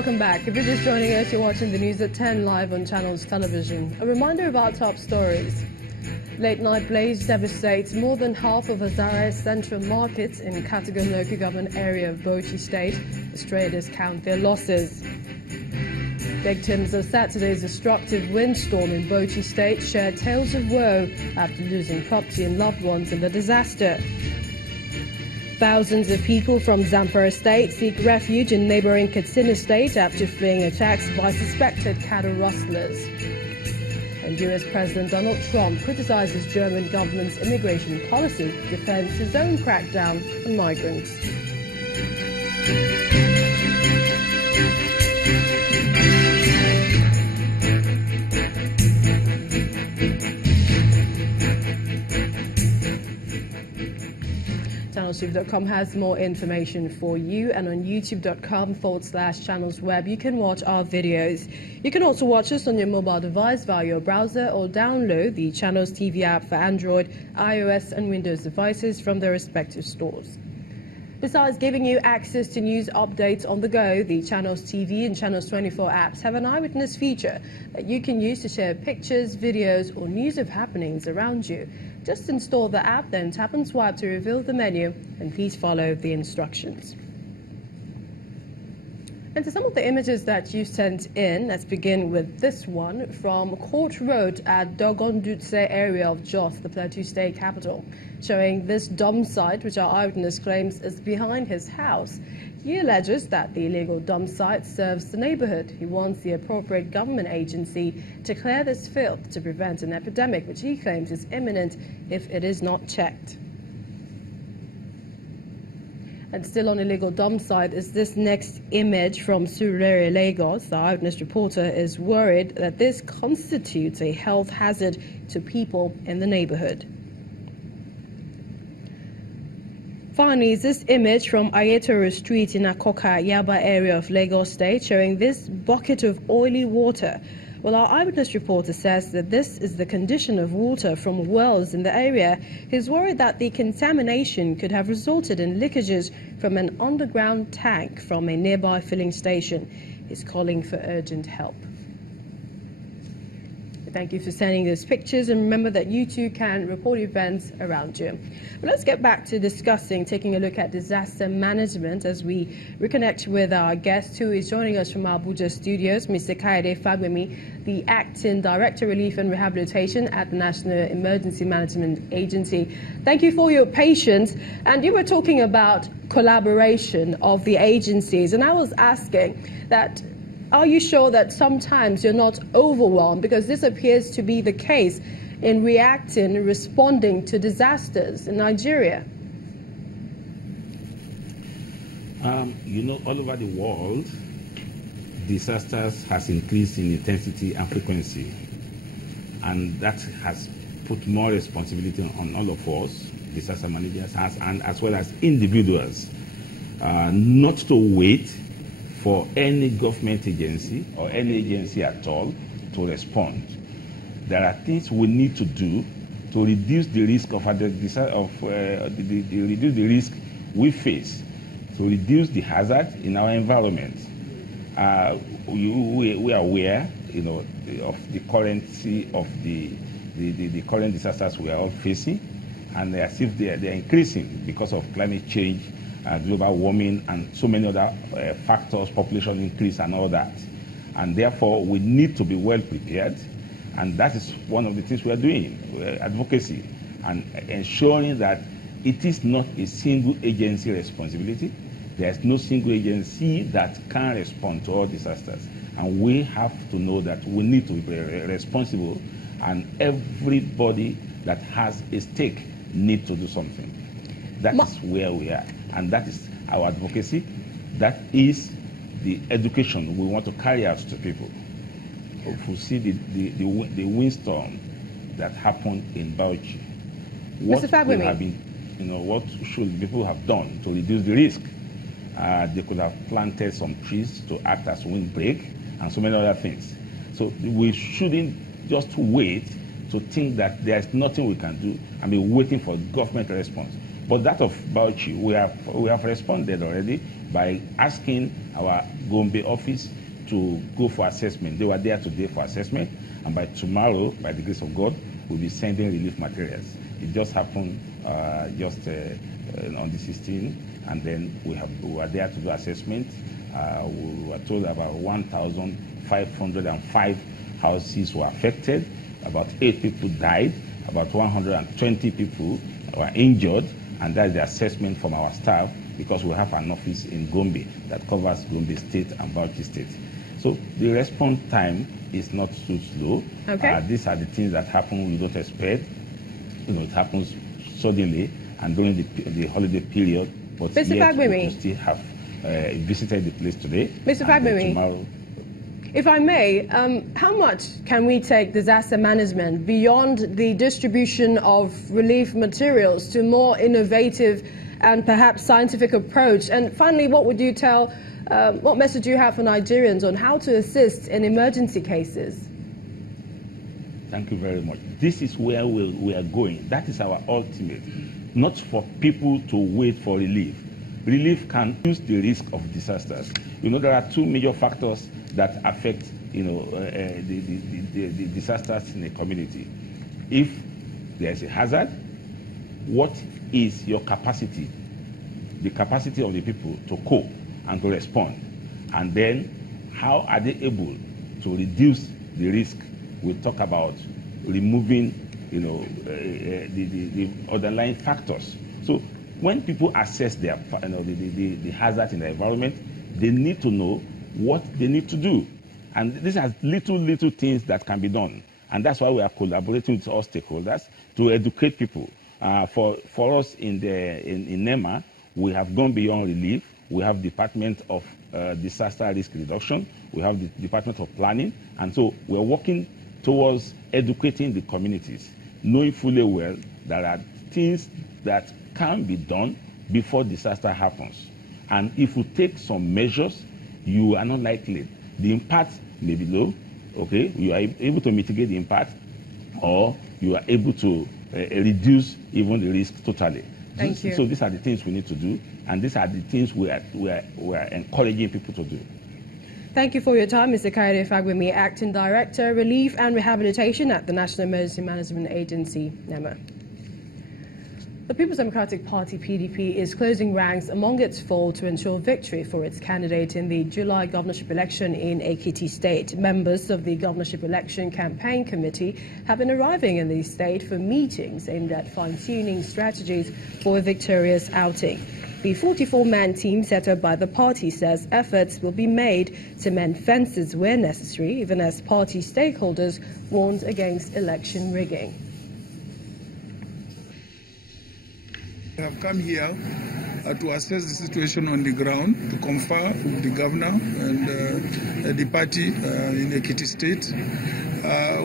welcome back. If you're just joining us, you're watching the news at 10 live on Channels Television. A reminder of our top stories. Late night blaze devastates more than half of Hazare's central markets in Katagun local government area of Bauchi State as traders count their losses. Victims of Saturday's destructive windstorm in Bauchi State shared tales of woe after losing property and loved ones in the disaster. Thousands of people from Zamfara State seek refuge in neighboring Katsina State after fleeing attacks by suspected cattle rustlers. And US President Donald Trump criticizes German government's immigration policy, defends his own crackdown on migrants. ChannelsTV.com has more information for you, and on youtube.com/channelsweb you can watch our videos. You can also watch us on your mobile device via your browser or download the Channels TV app for Android, iOS and Windows devices from their respective stores. Besides giving you access to news updates on the go, the Channels TV and Channels 24 apps have an eyewitness feature that you can use to share pictures, videos or news of happenings around you. Just install the app, then tap and swipe to reveal the menu, and please follow the instructions. And to some of the images that you sent in, let's begin with this one from Court Road at Dogondutse area of Jos, the Pt.2 state capital, showing this dump site, which our eyewitness claims is behind his house. He alleges that the illegal dump site serves the neighborhood. He wants the appropriate government agency to clear this filth to prevent an epidemic, which he claims is imminent if it is not checked. And still on illegal dump site is this next image from Surulere, Lagos. The eyewitness reporter is worried that this constitutes a health hazard to people in the neighborhood. Finally, is this image from Ayetoro Street in Akoka, Yaba area of Lagos State, showing this bucket of oily water. Well, our eyewitness reporter says that this is the condition of water from wells in the area. He's worried that the contamination could have resulted in leakages from an underground tank from a nearby filling station. He's calling for urgent help. Thank you for sending those pictures, and remember that you too can report events around you. But let's get back to taking a look at disaster management as we reconnect with our guest who is joining us from our Abuja studios, Mr. Kayode Fagbemi, the Acting Director Relief and Rehabilitation at the National Emergency Management Agency. Thank you for your patience. And you were talking about collaboration of the agencies, and I was asking that, are you sure that sometimes you're not overwhelmed? Because this appears to be the case in responding to disasters in Nigeria. All over the world, disasters has increased in intensity and frequency. And that has put more responsibility on all of us, disaster managers, and as well as individuals, not to wait for any government agency or any agency at all to respond. There are things we need to do to reduce the risk of reduce the risk we face, to reduce the hazard in our environment. We are aware, of the currency of the current disasters we are all facing, and as if they are increasing because of climate change, global warming, and so many other factors, population increase and all that. And therefore, we need to be well prepared, and that is one of the things we are doing, advocacy, and ensuring that it is not a single agency responsibility. There is no single agency that can respond to all disasters. And we have to know that we need to be responsible, and everybody that has a stake needs to do something. That is where we are. And that is our advocacy. That is the education we want to carry out to people. If we see the windstorm that happened in Bauchi, what should people have done to reduce the risk? They could have planted some trees to act as windbreak and so many other things. So we shouldn't just wait to think that there's nothing we can do and be waiting for government response. But that of Bauchi, we have responded already by asking our Gombe office to go for assessment. They were there today for assessment, and by tomorrow, by the grace of God, we'll be sending relief materials. It just happened on the 16th, and then we were there to do assessment. We were told about 1,505 houses were affected, about 8 people died, about 120 people were injured, and that's the assessment from our staff, because we have an office in Gombe that covers Gombe State and Bauchi State. So the response time is not too slow. Okay. These are the things that happen we don't expect. It happens suddenly and during the holiday period. But Mr. yet Fagbemi, we still have visited the place today. Mr. Fagbemi, tomorrow. If I may, how much can we take disaster management beyond the distribution of relief materials to more innovative and perhaps scientific approach? And finally, what would you tell, what message do you have for Nigerians on how to assist in emergency cases? Thank you very much. This is where we are going. That is our ultimate. Not for people to wait for relief. Relief can reduce the risk of disasters. There are two major factors that affect, the disasters in a community. If there's a hazard, what is your capacity? The capacity of the people to cope and to respond. And then, how are they able to reduce the risk? We'll talk about removing, the underlying factors. So when people assess their, the hazard in the environment, they need to know what they need to do. And these are little things that can be done. And that's why we are collaborating with all stakeholders to educate people. For us in NEMA, we have gone beyond relief. We have Department of Disaster Risk Reduction. We have the Department of Planning. And so we're working towards educating the communities, knowing fully well there are things that can be done before disaster happens. And if you take some measures, you are not likely. The impact may be low, okay? You are able to mitigate the impact, or you are able to reduce even the risk totally. Thank you. So these are the things we need to do, and these are the things we are encouraging people to do. Thank you for your time, Mr. Kayode Fagbemi, Acting Director, Relief and Rehabilitation at the National Emergency Management Agency, NEMA. The People's Democratic Party, PDP, is closing ranks among its fold to ensure victory for its candidate in the July governorship election in Ekiti State. Members of the Governorship Election Campaign Committee have been arriving in the state for meetings aimed at fine-tuning strategies for a victorious outing. The 44-man team set up by the party says efforts will be made to mend fences where necessary, even as party stakeholders warned against election rigging. I have come here to assess the situation on the ground, to confer with the governor and the party in Ekiti State.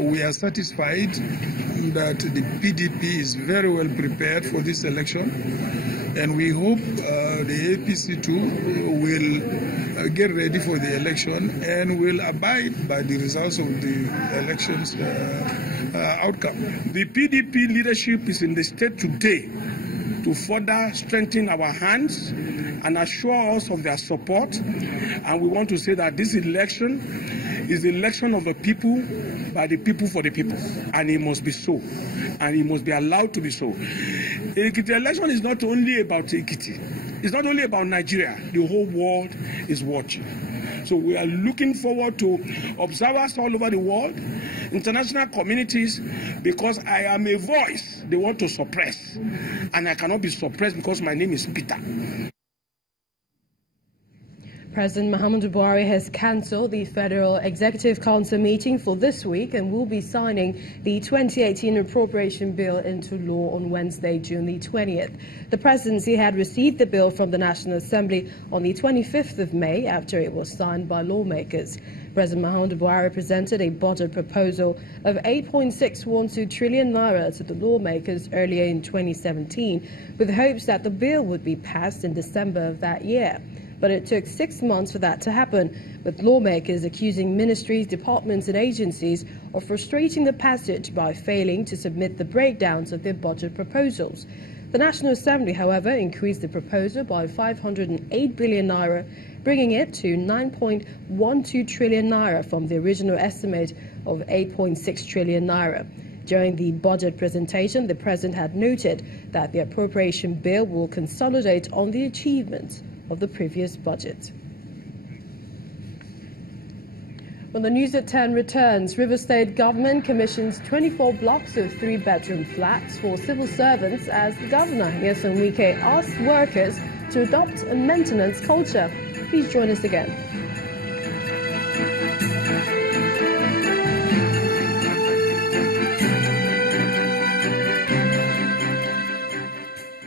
We are satisfied that the PDP is very well prepared for this election, and we hope the Pt.2 will get ready for the election and will abide by the results of the election's outcome. The PDP leadership is in the state today to further strengthen our hands and assure us of their support. And we want to say that this election is the election of the people, by the people, for the people. And it must be so. And it must be allowed to be so. The Ekiti election is not only about Ekiti. It's not only about Nigeria. The whole world is watching. So we are looking forward to observers all over the world, international communities, because I am a voice they want to suppress. And I cannot be suppressed because my name is Peter. President Muhammadu Buhari has cancelled the Federal Executive Council meeting for this week and will be signing the 2018 Appropriation Bill into law on Wednesday, June the 20th. The presidency had received the bill from the National Assembly on the 25th of May after it was signed by lawmakers. President Muhammadu Buhari presented a budget proposal of 8.612 trillion naira to the lawmakers earlier in 2017, with hopes that the bill would be passed in December of that year. But it took 6 months for that to happen, with lawmakers accusing ministries, departments and agencies of frustrating the passage by failing to submit the breakdowns of their budget proposals. The National Assembly, however, increased the proposal by 508 billion naira, bringing it to 9.12 trillion naira from the original estimate of 8.6 trillion naira. During the budget presentation, the President had noted that the appropriation bill will consolidate on the achievements of the previous budget. When the news at 10 returns, Rivers State government commissions 24 blocks of 3-bedroom flats for civil servants as the governor, Nyesom Wike, asked workers to adopt a maintenance culture. Please join us again.